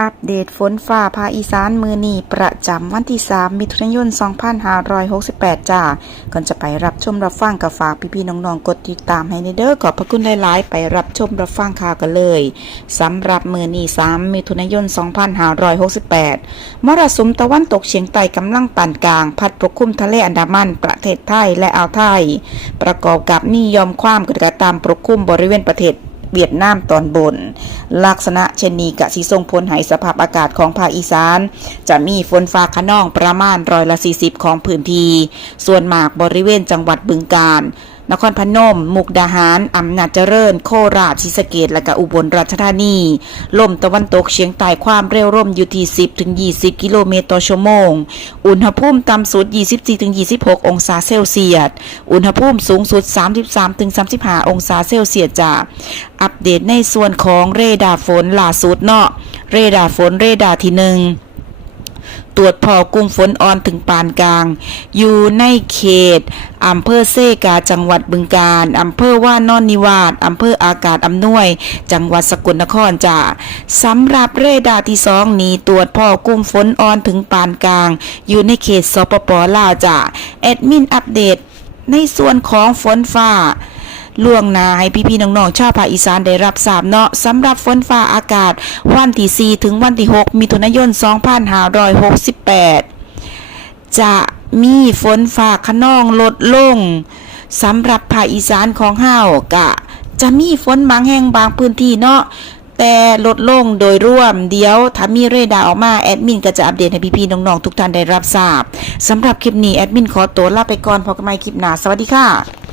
อัปเดตฝนฟ้าภาคอีสานมื้อนี้ประจำวันที่3มิถุนายน2568จ้าก่อนจะไปรับชมรับฟังก็ฝากพี่ๆน้องๆกดติดตามให้เด้อขอบพระคุณหลายๆไปรับชมรับฟังข่าวกันเลยสำหรับมื้อนี้3มิถุนายน2568มรสุมตะวันตกเฉียงใต้กำลังปานกลางพัดปกคลุมทะเลอันดามันประเทศไทยและอ่าวไทยประกอบกับมียอมความกดอากาศต่ำปกคลุมบริเวณประเทศเวียดนามตอนบนลักษณะเช่นนี้กะสิส่งผลให้สภาพอากาศของภาคอีสานจะมีฝนฟ้าคะนองประมาณ40%ของพื้นที่ส่วนมากบริเวณจังหวัดบึงกาฬนครพนมมุกดาหารอำนาจเจริญโคราชศรีสะเกษและก็อุบลราชธานีลมตะวันตกเฉียงใต้ความเร็วลมอยู่ที่10-20 กิโลเมตรต่อชั่วโมงอุณหภูมิต่ำสุด24-26 องศาเซลเซียสอุณหภูมิสูงสุด33-35 องศาเซลเซียสจ้ะอัปเดตในส่วนของเรดาร์ฝนล่าสุดเนาะเรดาร์ฝนเรดาร์ที่1ตรวจพบกลุ่มฝนอ่อนถึงปานกลางอยู่ในเขตอำเภอเซกาจังหวัดบึงกาฬอำเภอว่านอนนิวาสอำเภออากาศอำนวยจังหวัดสกลนครจ้ะสำหรับเรดาร์ที่2นี้ตรวจพบกลุ่มฝนอ่อนถึงปานกลางอยู่ในเขตสปป.ลาวจ้ะแอดมินอัปเดตในส่วนของฝนฟ้าล่วงหน้าให้พี่ๆน้องๆชาวภาคอีสานได้รับทราบเนาะสำหรับฝนฟ้าอากาศวันที่4ถึงวันที่6มิถุนายน2568จะมีฝนฟ้าคะนองลดลงสำหรับภาคอีสานของเฮากะจะมีฝนบางแห่งบางพื้นที่เนาะแต่ลดลงโดยรวมเดี๋ยวถ้ามีเรดาร์ออกมาแอดมินก็จะอัปเดตให้พี่ๆน้องๆทุกท่านได้รับทราบสำหรับคลิปนี้แอดมินขอตัวลาไปก่อนพบกันใหม่คลิปหน้าสวัสดีค่ะ